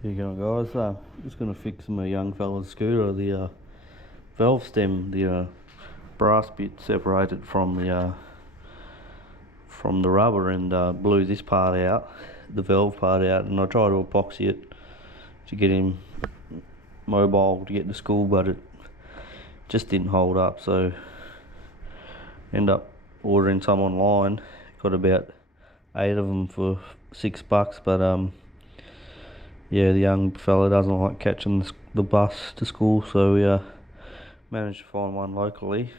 Here you go, guys. Just going to fix my young fella's scooter. The valve stem, the brass bit separated from the rubber and blew this part out, the valve part out, and I tried to epoxy it to get him mobile to get to school, but it just didn't hold up. So end up ordering some online. Got about 8 of them for $6, but yeah, the young fella doesn't like catching the bus to school, so we managed to find one locally.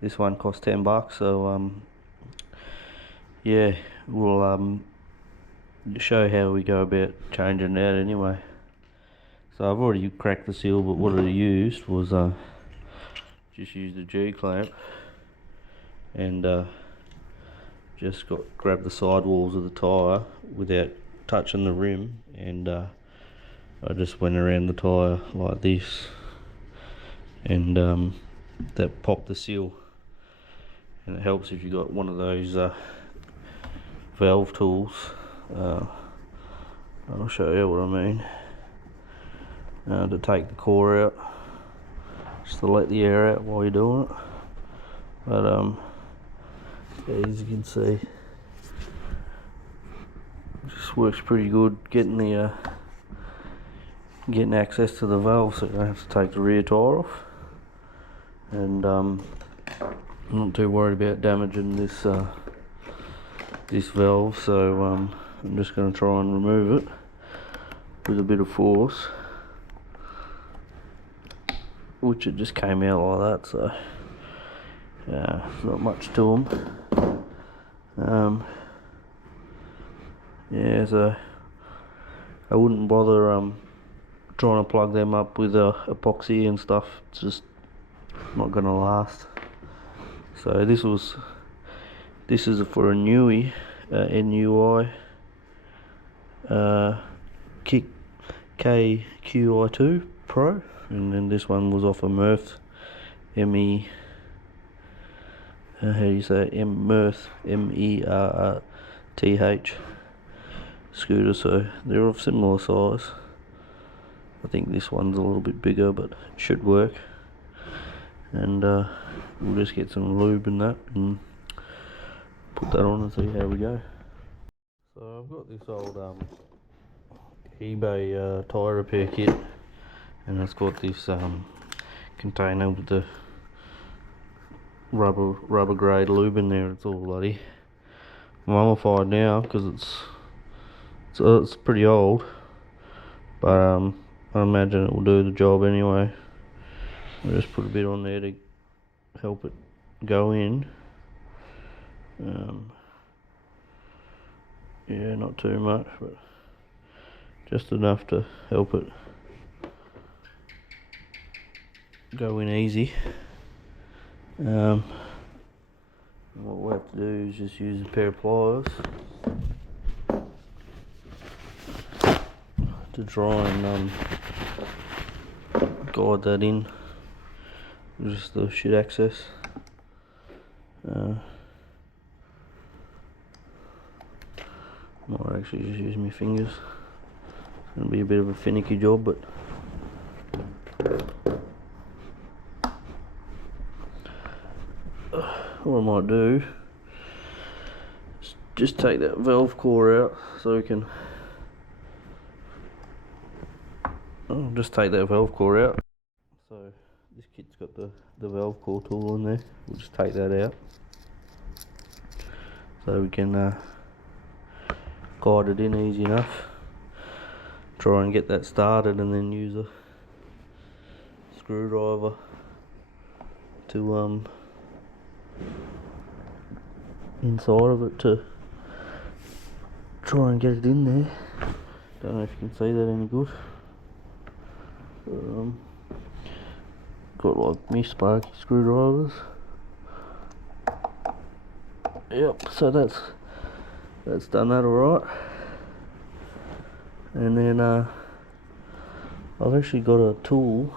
This one cost $10, so yeah, we'll show how we go about changing it out anyway. So I've already cracked the seal, but what I used was just used a G-clamp and just grabbed the sidewalls of the tyre without touching the rim, and I just went around the tyre like this, and that popped the seal. And it helps if you got one of those valve tools. I'll show you what I mean. To take the core out, just to let the air out while you're doing it. But yeah, as you can see, just works pretty good getting the getting access to the valve, so you don't have to take the rear tyre off. And I'm not too worried about damaging this this valve, so I'm just going to try and remove it with a bit of force, which it just came out like that. So yeah, not much to them. Yeah, so I wouldn't bother trying to plug them up with epoxy and stuff. It's just not going to last. So this is for a NIU KQi2 Pro, and then this one was off a Mirth MERRTH scooter, so they're of similar size. I think this one's a little bit bigger, but it should work. And we'll just get some lube in that and put that on and see how we go. So I've got this old eBay tyre repair kit, and it's got this container with the rubber grade lube in there. It's all bloody mummified now because it's pretty old, but I imagine it will do the job anyway. I'll just put a bit on there to help it go in. Yeah, not too much, but just enough to help it go in easy. What we'll have to do is just use a pair of pliers to try and guide that in, just the shit access. Might actually just use my fingers. It's going to be a bit of a finicky job, but what I might do is just take that valve core out, so we can. I'll just take that valve core out. So this kit's got the valve core tool in there. We'll just take that out, so we can guide it in easy enough. Try and get that started, and then use a screwdriver to inside of it to try and get it in there. Don't know if you can see that any good. Got like me sparky screwdrivers. Yep, so that's done that alright. And then I've actually got a tool.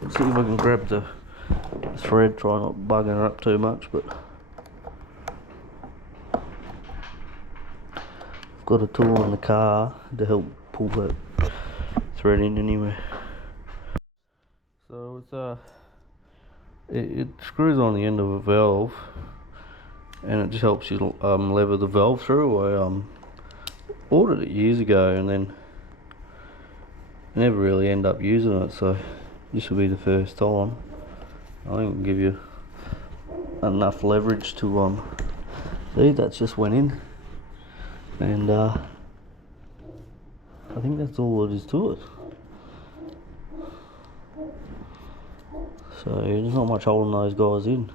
Let's see if I can grab the thread, try not bugging her up too much, but I've got a tool in the car to help pull that thread in anyway. So it screws on the end of a valve, and it just helps you lever the valve through. I ordered it years ago and then never really end up using it, so this will be the first time. I think it'll give you enough leverage to see, that's just went in, and I think that's all it is to it. So there's not much holding those guys in.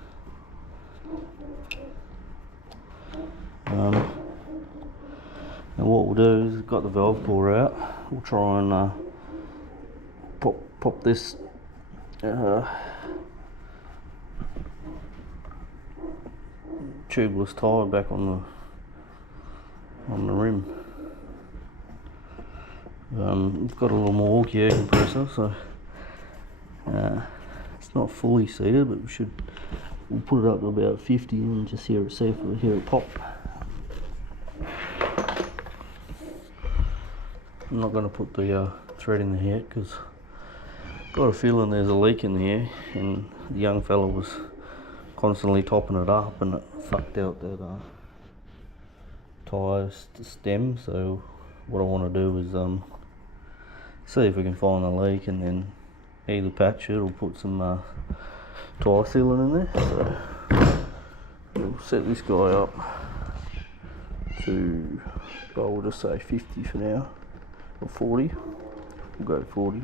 And what we'll do is, we've got the valve bore out, we'll try and pop this tubeless tyre back on the rim. We've got a little Milwaukee air compressor, so it's not fully seated, but we'll put it up to about 50 and just see if we hear it pop. I'm not going to put the thread in there yet because I've got a feeling there's a leak in there, and the young fella was constantly topping it up and it fucked out that tyre stem. So what I want to do is see if we can find the leak and then either patch it or put some tyre sealant in there. So we'll set this guy up to, well, we'll just say 50 for now, or 40. We'll go 40.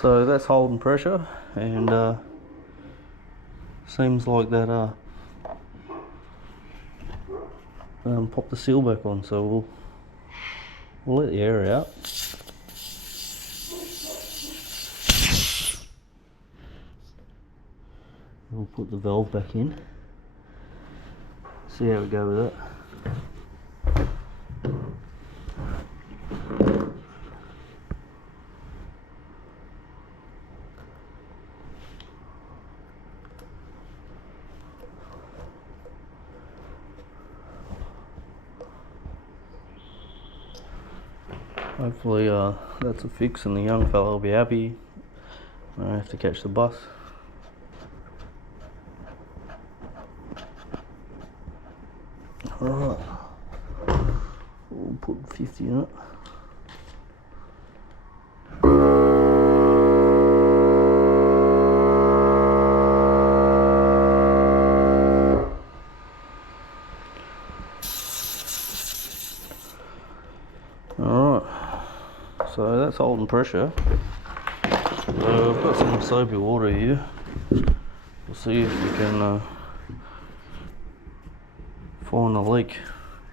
So that's holding pressure, and seems like that pop the seal back on. So we'll let the air out. We'll put the valve back in. See how we go with it. Hopefully that's a fix and the young fella will be happy. I don't have to catch the bus. Alright, we'll put 50 in it. Alright, so that's holding pressure. So I've got some soapy water here. We'll see if we can find the leak,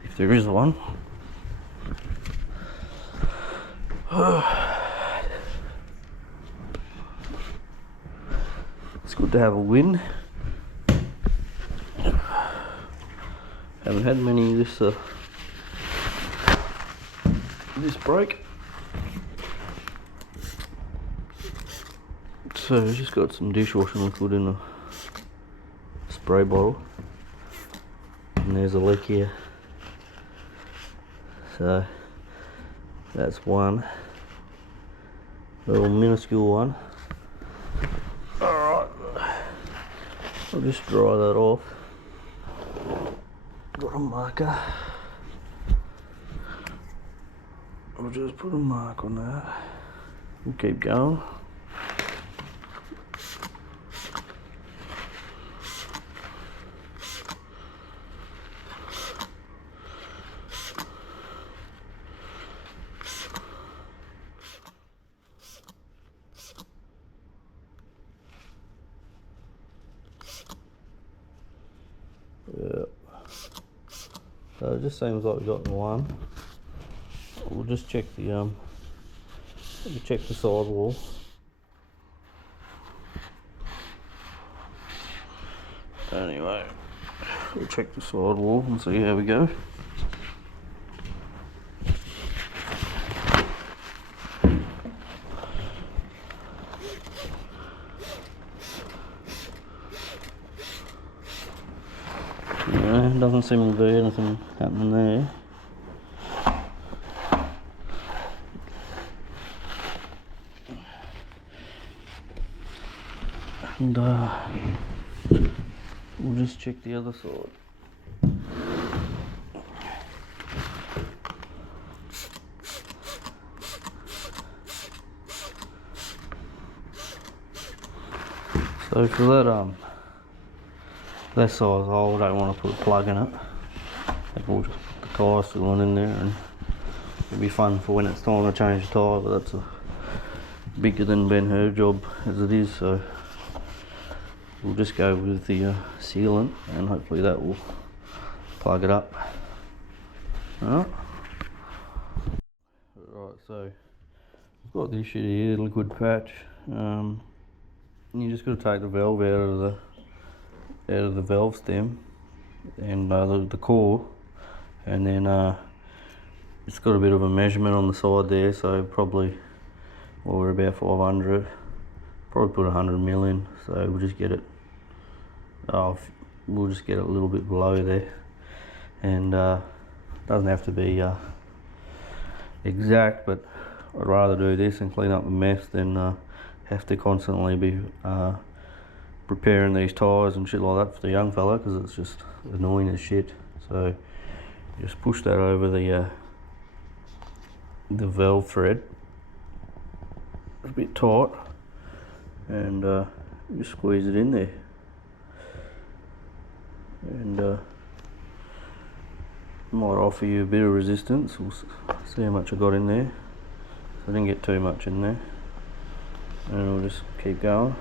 if there is one. It's good to have a win. Haven't had many this break. So I've just got some dishwashing liquid in a spray bottle, and there's a leak here. So that's one, little minuscule one. Alright, I'll just dry that off. Got a marker. I'll just put a mark on that. We'll keep going. Yeah. So it just seems like we've got one. We'll just check the sidewall. Anyway, we'll check the sidewall and see how we go. doesn't seem to be anything happening there. And we'll just check the other side. So for that size hole, I don't want to put a plug in it. We'll just put the tyre sealant in there, and it'll be fun for when it's time to change the tyre, but that's a bigger than Ben-Hur job as it is, so we'll just go with the sealant, and hopefully that will plug it up. Alright, so I've got this shit here, liquid patch. You just got to take the valve out of the valve stem and the core, and then it's got a bit of a measurement on the side there, so probably, well, we're about 500, probably put 100 mil in, so we'll just get it a little bit below there, and doesn't have to be exact, but I'd rather do this and clean up the mess than have to constantly be preparing these tyres and shit like that for the young fella, because it's just annoying as shit. So just push that over the valve thread. It's a bit tight, and just squeeze it in there, and might offer you a bit of resistance. We'll see how much I got in there. So I didn't get too much in there, and we'll just keep going.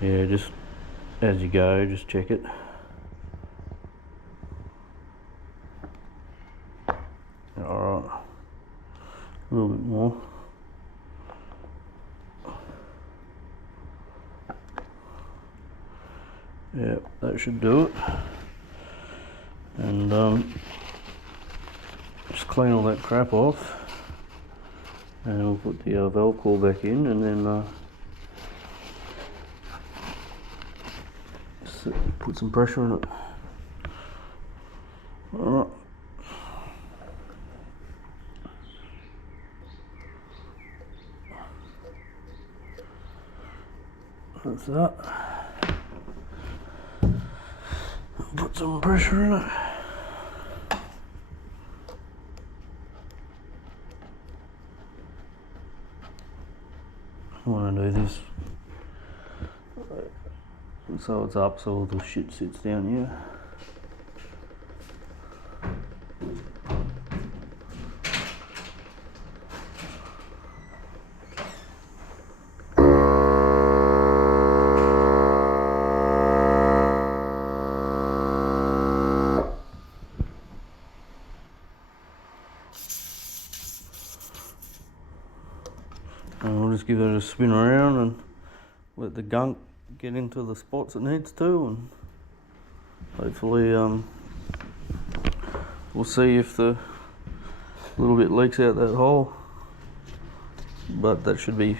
Yeah, just as you go, just check it. Alright, a little bit more. Yep, that should do it. And just clean all that crap off, and we'll put the valve core back in, and then put some pressure on it. Alright. That's that. Put some pressure in it. I want to do this so it's up, so all the shit sits down here. And we'll just give it a spin around and let the gunk get into the spots it needs to, and hopefully we'll see if the little bit leaks out that hole. But that should be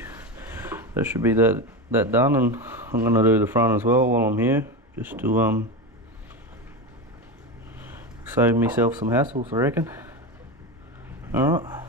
that done, and I'm going to do the front as well while I'm here, just to save myself some hassles, I reckon. Alright.